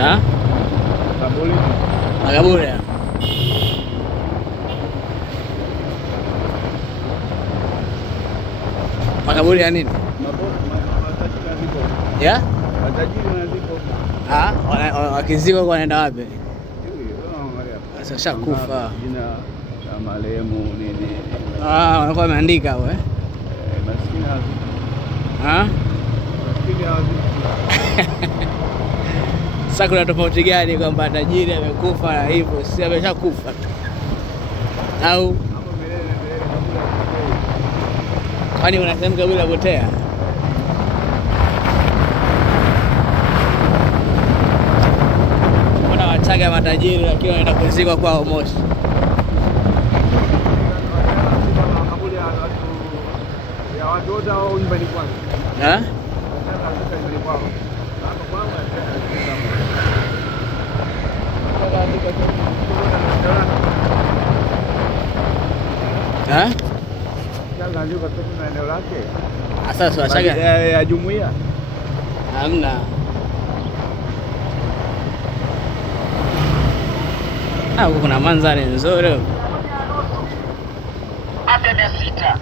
Ha? Makaburi. Makaburi ya nini? Ya? Wakizikwa wanaenda wapi? Sasa shakufa. Jina la marehemu nini? Wanakuwa wameandika hapo Maskini Sasa kuna tofauti gani kwamba tajiri amekufa na hivyo, si ameshakufa au kwani unasema kabla kupotea? Kuna Wachaga matajiri lakini wanaenda kuzikwa kwao Moshi. Ya watoto au nyumbani kwao. Sasa Wachaga ya jumuiya hamna. Huko kuna mandhari nzuri. Hata 600.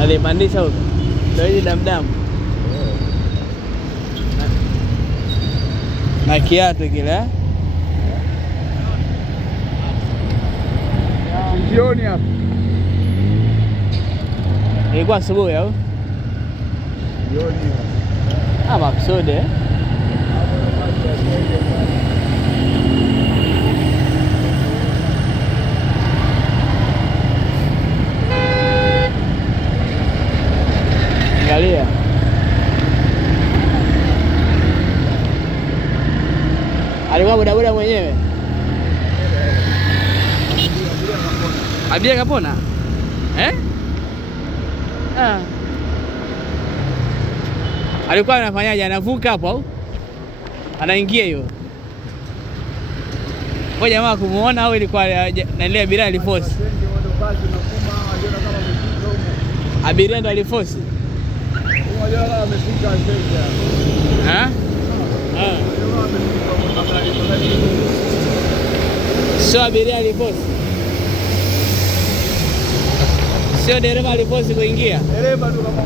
Alipandisha huko. Ndio hii damdamu. Na kiatu kile. jioni hapa. Ilikuwa asubuhi au? Jioni. Maksudi angalia. Alikuwa bodaboda mwenyewe. Abiria kapona? Alikuwa anafanyaje? Anavuka hapo au? Anaingia hiyo. Kwa jamaa kumuona au ilikuwa naendelea abiria aliforce? Abiria ndo aliforce. Sio abiria aliforce. Sio dereva aliforce kuingia. Dereva ndo kama